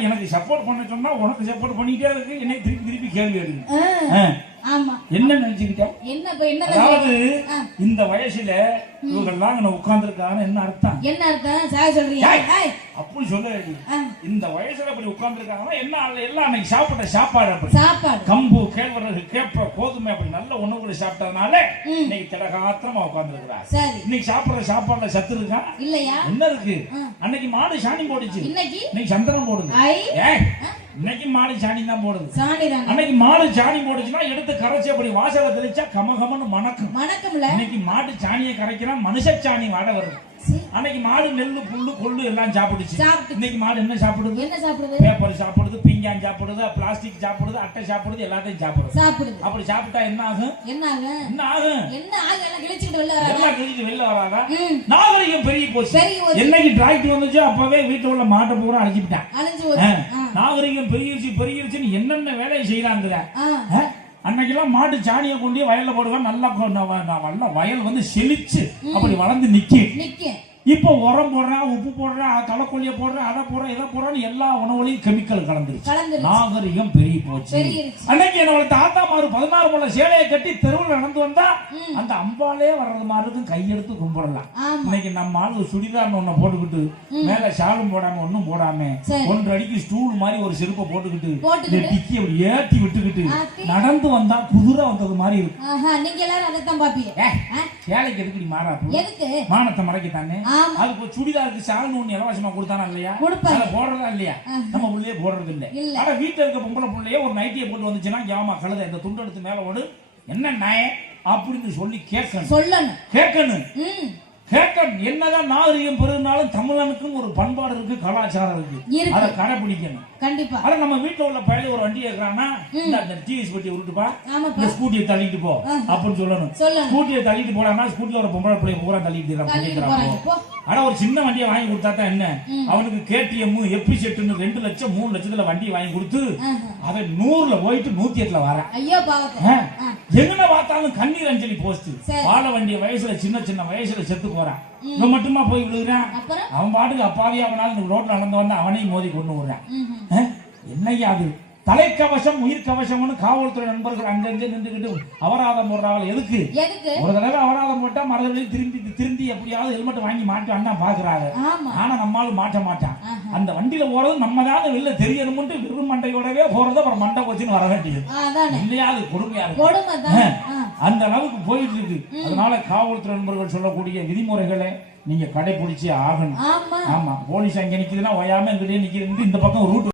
எனக்கு சப்போர்ட் பண்ண சொன்னா உனக்கு சப்போர்ட் பண்ணிட்டே இருக்கு. என்னை திருப்பி திருப்பி கேள்வி ஆமா என்ன நினைச்சுக்கிட்ட என்ன இப்ப என்ன அதாவது ஆ. இந்த வயசுல இவங்கெல்லாம் நான் உட்கார்ந்துருக்காங்கன்னு என்ன அர்த்தம்? என்ன அர்த்தம்? சாக சொல்றீங்க. அப்படி சொல்ல இந்த வயசுல அப்படி உட்கார்ந்துருக்காங்கன்னா என்ன எல்லாம் அன்னைக்கு சாப்பிட்ட சாப்பாடு அப்படி. சாப்பாடு. கம்பு கேழ்வரகு கேப்ப கோதுமை அப்படி நல்ல உணவுகளை சாப்பிட்டதுனால ம். இன்னைக்கு திடகாத்திரமா உட்கார்ந்துருக்கிறார். சரி. இன்னைக்கு சாப்பிடுற சாப்பாடுல சத்து இருக்கா? இல்லையா? என்ன இருக்கு. அன்னைக்கு மாடு சாணி போடுச்சு இன்னைக்கு? இன்னைக்கு சந்திரன் போடுது. இன்னைக்கு மாடு சாணி தான் போடுது. சாணி அன்னைக்கு மாடு சாணி போடுச்சுன்னா எடுத்து கரைச்சி அப்படி வாசல தெளிச்சா கமகமன்னு மணக்கும். வணக்கம்ல இன்னைக்கு மாட்டு சாணியை கரைக்கிறா மனுஷ சாணி வாட வருது. அன்னைக்கு மாடு நெல்லு புல்லு கொள்ளு எல்லாம் சாப்பிடுச்சு இன்னைக்கு மாடு என்ன சாப்பிடுது? என்ன சாப்பிடுது? பேப்பர் சாப்பிடுது பீங்கான் சாப்பிடுது பிளாஸ்டிக் சாப்பிடுது அட்டை சாப்பிடுது எல்லாத்தையும் சாப்பிடுது. சாப்பிடுது. அப்படி சாப்பிட்டா என்ன ஆகும்? என்ன ஆகு என்ன ஆகும்? என்ன ஆகு எல்லாம் கிழிச்சுக்கிட்டு வெளில வராங்க எல்லாம் கிழிஞ்சு வெளில வராதா? நாகரிகம் பெருகி போச்சு. என்னைக்கு டிராக்டர் வந்துச்சோ அப்பவே வீட்டுல உள்ள மாட்டை பூரா அழைச்சிட்டான் அழிஞ்சு போச்சு. நாகரிகம் பெருகிருச்சு பெருகிருச்சுன்னு என்னென்ன வேலையை செய்யறாங்கிற ஆ, அன்னைக்கெல்லாம் மாட்டு சாணியை கொண்டு வயல்ல போடுவேன். நல்லா நல்ல வயல் வந்து செழிச்சு அப்படி வளர்ந்து நிக்கி. இப்போ உரம் போடுறேன் உப்பு போடுறேன் களக்கொல்லிய போடுறேன் அதை போடுறேன் இதை போடுறேன்னு எல்லா உணவுலையும் கெமிக்கல் கலந்துருச்சு. நாகரிகம் பெருகி போச்சு. அன்னைக்கு என்னோட தாத்தா மாறு பதினாறு முளை சேலையை கட்டி தெருவில் நடந்து வந்தா. அந்த அம்பாலே வர்றது மாதிரி கையெடுத்து கும்பிடலாம். இன்னைக்கு நம்ம ஆளு சுடிதார் ஒண்ணு போட்டுக்கிட்டு மேல ஷாலும் போடாம ஒண்ணும் போடாம சரி. ஒன்றரை அடிக்கு ஸ்டூல் மாதிரி ஒரு செருப்பை போட்டுக்கிட்டு டிக்கி அப்படி ஏத்தி விட்டுக்கிட்டு. நடந்து வந்தா குதிரை வந்தது மாதிரி இருக்கும். நீங்க எல்லாரும் அதைத்தான் பாப்பீங்க. ஏ, ஆ, சேலைக்கு எதுக்கு மாறாப்பு எதுக்கு? மானத்தை மடக்கிட்டாங்க ஆமா. அதுக்கு சுடிதாருக்கு ஷால் ஒண்ணு இலவசமா கொடுத்தானா இல்லையா. அதை போடுறதா இல்லையா. நம்ம உள்ளே போடுறது இல்ல. இல்ல. ஆனா வீட்டுல இருக்க பொம்பளை புள்ளைய ஒரு நைட்டியை போட்டு வந்துச்சுன்னா ஜாமா கழுத இந்த துண்டு எடுத்து மேல ஓடு. என்ன நாய? அப்படின்னு சொல்லி கேட்கணும். சொல்லணும். கேட்கணும். ம் கேட்கணும் என்னதான் நாகரிகம் பெருனாலும் தமிழனுக்கும் ஒரு பண்பாடு இருக்கு கலாச்சாரம் இருக்கு. அதை கடைபிடிக்கணும். கண்டிப்பா. ஆனா நம்ம வீட்டுல உள்ள பையன் ஒரு வண்டி ஏற்கிறான்னா இந்த டிவிஎஸ் பெட்டி உருட்டுப்பா. இந்த ஸ்கூட்டியை தள்ளிட்டு போ. அப்படின்னு சொல்லணும். ஸ்கூட்டியை தள்ளிட்டு போடாம ஸ்கூட்டில ஒரு பொம்பளை பிள்ளைய பூரா தள்ளிட்டு ஆனா ஒரு சின்ன வண்டியை வாங்கி கொடுத்தா தான் என்ன? அவனுக்கு கேடிஎம் எப்பி செட்டுன்னு ரெண்டு லட்சம் மூணு லட்சத்துல வண்டி வாங்கி கொடுத்து. அதை நூறுல போயிட்டு நூத்தி எட்டுல வரேன். ஐயோ பார்த்தாலும் கண்ணீர் அஞ்சலி போஸ்ட். வாழ வேண்டிய வயசுல சின்ன சின்ன வயசுல செத்து போறான். இவன் மட்டுமா போய் விழுகிறான்? அவன் பாட்டுக்கு அப்பாவி அவனால இந்த ரோட்ல நடந்து வந்து அவனையும் மோதி கொண்டு விடுறான்? என்னய்யா அது? தலைக்கவசம் உயிர் கவசம்னு காவல்துறை நண்பர்கள் அங்கங்க நின்றுகிட்டு அபராதம் போடுறாங்க எதுக்கு? ஒரு தடவை அபராதம் போட்டா மறுதடவை திரும்பி திரும்பி எப்படியாவது ஹெல்மெட் வாங்கி மாட்டுவான் தான் பாக்குறாங்க ஆனா நம்மால மாட்ட மாட்டான். அந்த வண்டியில போறது நம்ம தான் வெளில தெரியணும்ட்டு வெறும் மண்டையோடவே போறது அப்புறம் மண்டை போச்சுன்னு வர வேண்டியது. இல்லையா அது கொடுமையா இருக்கு. அந்த அளவுக்கு போயிட்டு இருக்கு. அதனால காவல்துறை நண்பர்கள் சொல்லக்கூடிய விதிமுறைகளை நீங்க கடைபிடிச்சே ஆகணும். ஆமா. போலீஸ் அங்க நிக்குதுன்னா ஓயாம நிக்கிறது இந்த பக்கம் ரூட்